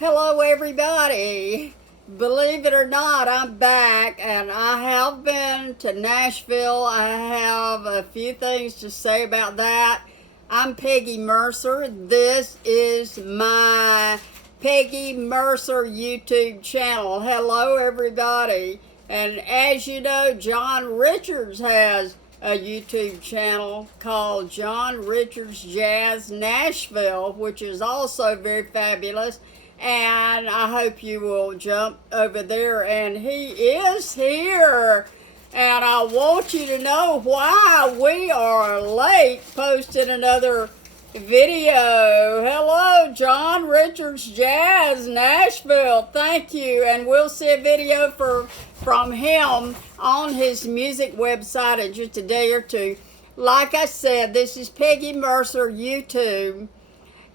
Hello, everybody. Believe it or not, I'm back and I have been to Nashville. I have a few things to say about that. I'm Peggy Mercer. This is my Peggy Mercer YouTube channel. Hello, everybody. And as you know, John Richards has a YouTube channel called John Richards Jazz Nashville, which is also very fabulous. And I hope you will jump over there. And he is here. And I want you to know why we are late posting another video. Hello, John Richards Jazz Nashville. Thank you. And we'll see a video from him on his music website in just a day or two. Like I said, this is Peggy Mercer YouTube.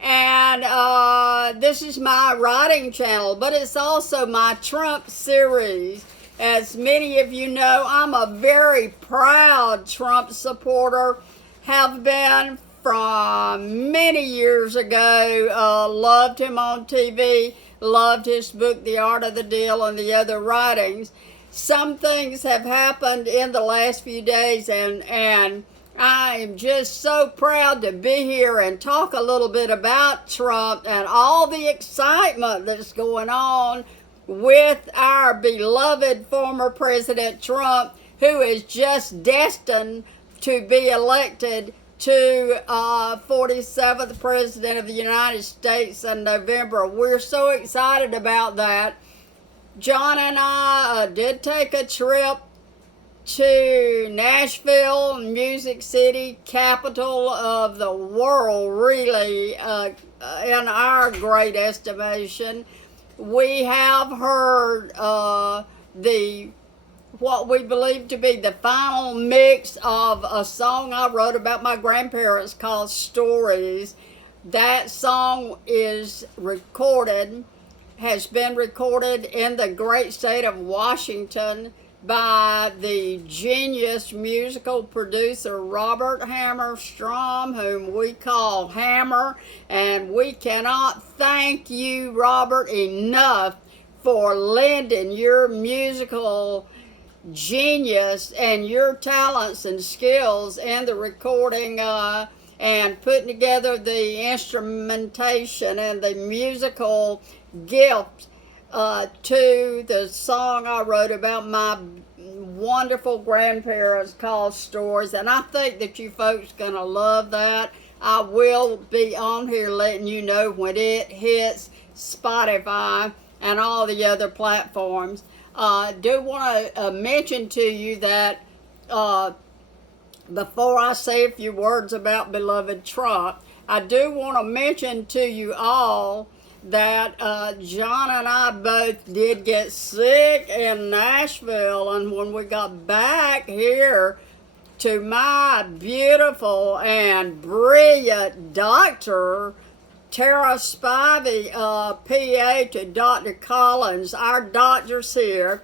And this is my writing channel, but it's also my Trump series. As many of you know, I'm a very proud Trump supporter, have been from many years ago. Loved him on TV, loved his book, The Art of the Deal, and the other writings. Some things have happened in the last few days, and I am just so proud to be here and talk a little bit about Trump and all the excitement that's going on with our beloved former President Trump, who is just destined to be elected to 47th President of the United States in November. We're so excited about that. John and I did take a trip to Nashville, Music City, capital of the world, really, in our great estimation. We have heard what we believe to be the final mix of a song I wrote about my grandparents called Stories. That song is recorded, has been recorded in the great state of Washington by the genius musical producer Robert Hammer Strom, whom we call Hammer, and we cannot thank you, Robert, enough for lending your musical genius and your talents and skills in the recording and putting together the instrumentation and the musical gift to the song I wrote about my wonderful grandparents called Stories. And I think that you folks are going to love that. I will be on here letting you know when it hits Spotify and all the other platforms. I do want to mention to you that before I say a few words about beloved Trump, I do want to mention to you all that John and I both did get sick in Nashville, and when we got back here to my beautiful and brilliant doctor, Tara Spivey, PA to Dr. Collins, our doctors here,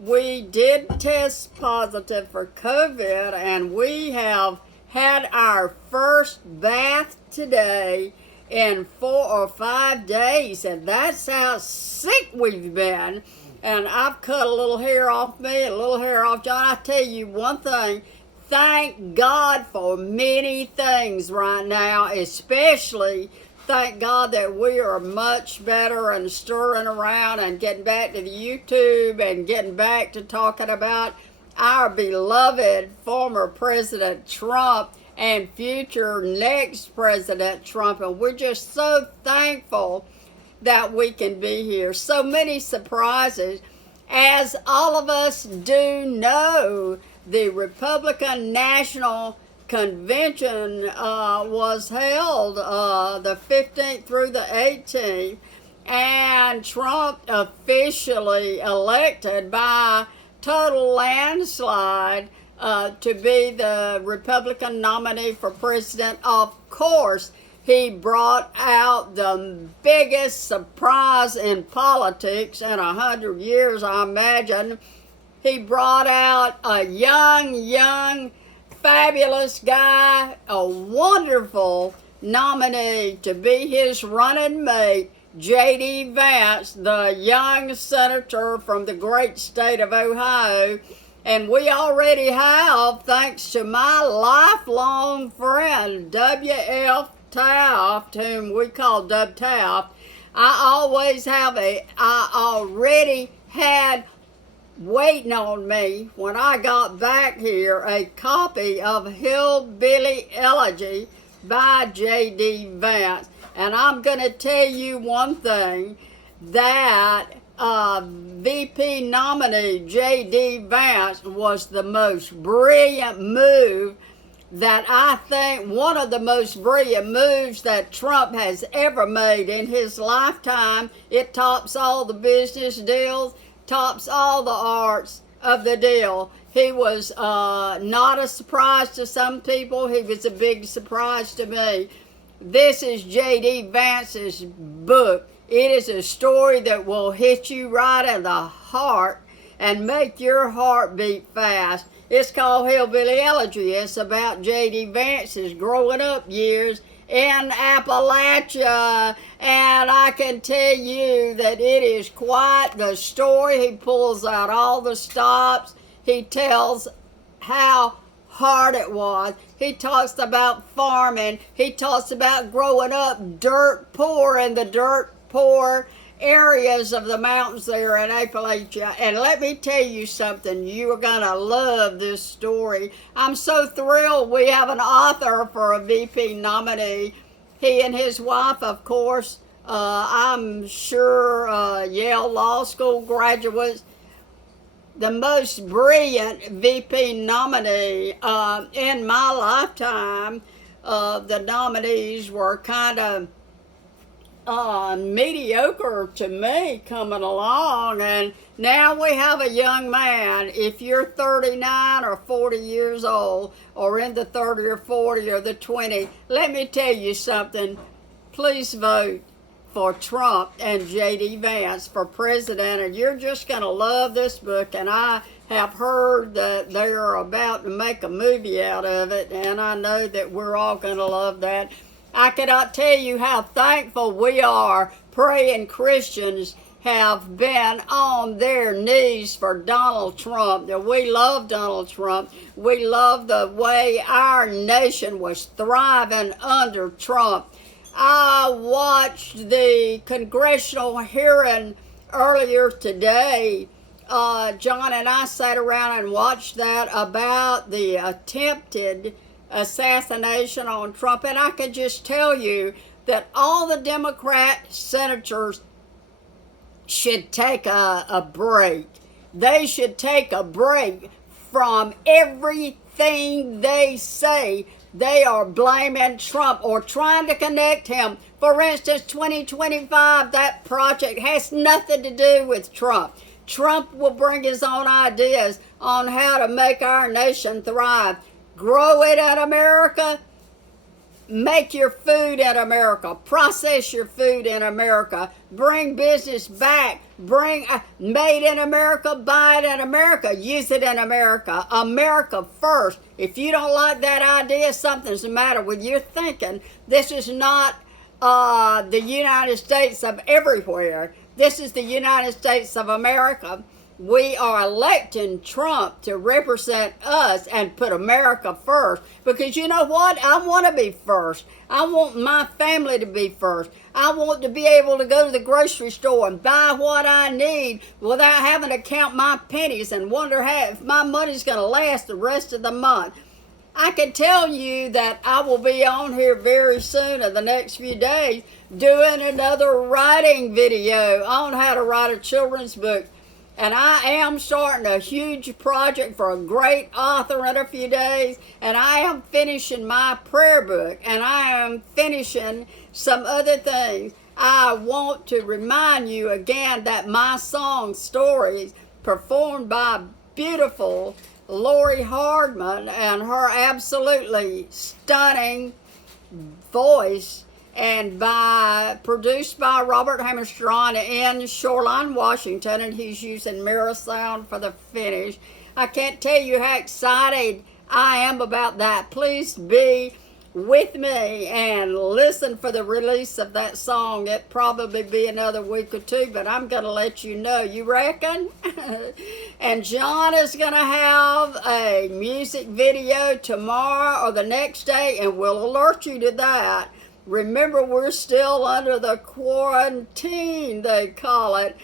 we did test positive for COVID, and we have had our first bath today in 4 or 5 days, and that's how sick we've been. And I've cut a little hair off me, a little hair off John. I tell you one thing, thank God for many things right now, especially thank God that we are much better and stirring around and getting back to the YouTube and getting back to talking about our beloved former President Trump and future next President Trump. And we're just so thankful that we can be here. So many surprises. As all of us do know, the Republican National Convention was held the 15th through the 18th, and Trump officially elected by total landslide to be the Republican nominee for president. Of course, he brought out the biggest surprise in politics in 100 years, I imagine. He brought out a young, fabulous guy, a wonderful nominee to be his running mate, J.D. Vance, the young senator from the great state of Ohio. And we already have, thanks to my lifelong friend, W.F. Taft, whom we call Dub Taft, I already had waiting on me when I got back here a copy of Hillbilly Elegy by J.D. Vance. And I'm going to tell you one thing, that VP nominee J.D. Vance was the most brilliant move that I think, one of the most brilliant moves that Trump has ever made in his lifetime. It tops all the business deals, tops all the arts of the deal. He was not a surprise to some people. He was a big surprise to me. This is J.D. Vance's book. It is a story that will hit you right in the heart and make your heart beat fast. It's called Hillbilly Elegy. It's about J.D. Vance's growing up years in Appalachia. And I can tell you that it is quite the story. He pulls out all the stops. He tells how hard it was. He talks about farming. He talks about growing up dirt poor in the dirt poor areas of the mountains there in Appalachia. And let me tell you something, you're gonna love this story. I'm so thrilled we have an author for a VP nominee. He and his wife, of course, I'm sure Yale Law School graduates. The most brilliant VP nominee in my lifetime. The nominees were kind of mediocre to me coming along, and now we have a young man. If you're 39 or 40 years old, or in the 30 or 40 or the 20, let me tell you something. Please vote for Trump and J.D. Vance for president, and you're just going to love this book. And I have heard that they are about to make a movie out of it, and I know that we're all going to love that. I cannot tell you how thankful we are. Praying Christians have been on their knees for Donald Trump. We love Donald Trump. We love the way our nation was thriving under Trump. I watched the congressional hearing earlier today. John and I sat around and watched that about the attempted assassination on Trump. And I can just tell you that all the Democrat senators should take a break. They should take a break from everything they say. They are blaming Trump or trying to connect him. For instance, 2025, that project has nothing to do with Trump. Trump will bring his own ideas on how to make our nation thrive. Grow it in America. Make your food in America. Process your food in America. Bring business back. Bring made in America, buy it in America, use it in America. America first. If you don't like that idea, something's the matter with your thinking. This is not the United States of everywhere. This is the United States of America. We are electing Trump to represent us and put America first. Because you know what? I want to be first. I want my family to be first. I want to be able to go to the grocery store and buy what I need without having to count my pennies and wonder if my money's going to last the rest of the month. I can tell you that I will be on here very soon in the next few days doing another writing video on how to write a children's book. And I am starting a huge project for a great author in a few days. And I am finishing my prayer book. And I am finishing some other things. I want to remind you again that my song Stories, performed by beautiful Lori Hardman and her absolutely stunning voice, and produced by Robert Hammerstrom in Shoreline, Washington, and he's using Mirror Sound for the finish. I can't tell you how excited I am about that. Please be with me and listen for the release of that song. It'll probably be another week or two, but I'm going to let you know. You reckon? And John is going to have a music video tomorrow or the next day, and we'll alert you to that. Remember, we're still under the quarantine, they call it.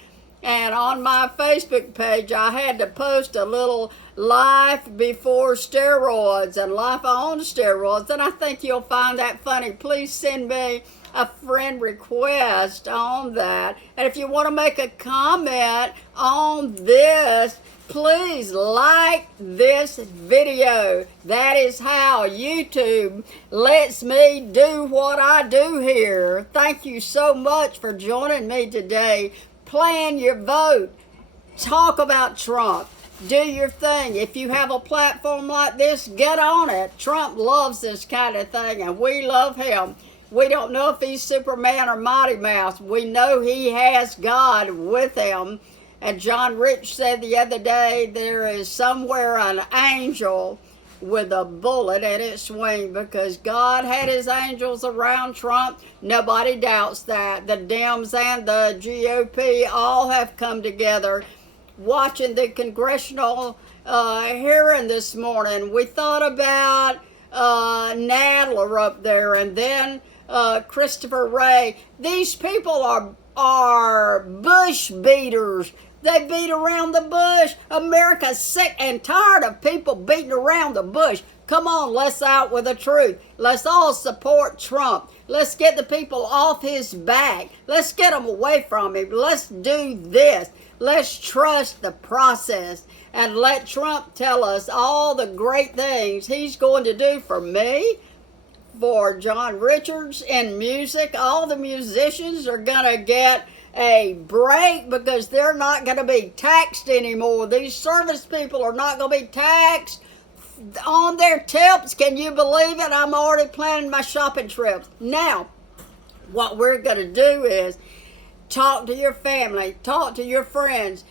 And on my Facebook page, I had to post a little life before steroids and life on steroids. And I think you'll find that funny. Please send me a friend request on that. And if you want to make a comment on this, please like this video. That is how YouTube lets me do what I do here. Thank you so much for joining me today. Plan your vote. Talk about Trump. Do your thing. If you have a platform like this, get on it. Trump loves this kind of thing, and we love him. We don't know if he's Superman or Mighty Mouse. We know he has God with him. And John Rich said the other day, there is somewhere an angel with a bullet in its wing, because God had his angels around Trump. Nobody doubts that. The Dems and the GOP all have come together. Watching the congressional hearing this morning, we thought about Nadler up there, and then Christopher Wray. These people are bush beaters. They beat around the bush. America's sick and tired of people beating around the bush. Come on, let's out with the truth. Let's all support Trump. Let's get the people off his back. Let's get them away from him. Let's do this. Let's trust the process and let Trump tell us all the great things he's going to do for me, for John Richards in music. All the musicians are going to get a break because they're not going to be taxed anymore. These service people are not going to be taxed on their tips. Can you believe it? I'm already planning my shopping trips. Now, what we're going to do is talk to your family, talk to your friends.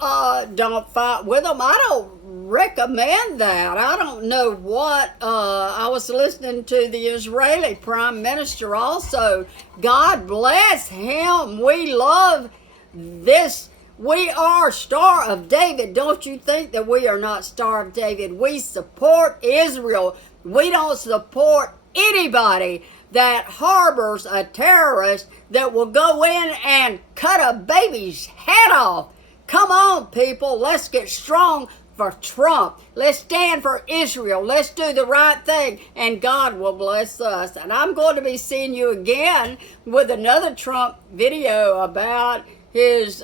Don't fight with them. I don't recommend that. I don't know what. I was listening to the Israeli Prime Minister also. God bless him. We love this. We are Star of David. Don't you think that we are not Star of David? We support Israel. We don't support anybody that harbors a terrorist that will go in and cut a baby's head off. Come on, people. Let's get strong for Trump. Let's stand for Israel. Let's do the right thing, and God will bless us. And I'm going to be seeing you again with another Trump video about his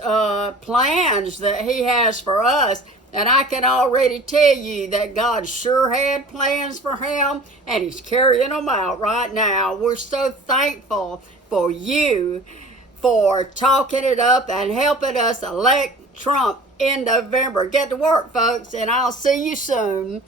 plans that he has for us. And I can already tell you that God sure had plans for him, and he's carrying them out right now. We're so thankful for you for talking it up and helping us elect Trump in November. Get to work, folks, and I'll see you soon.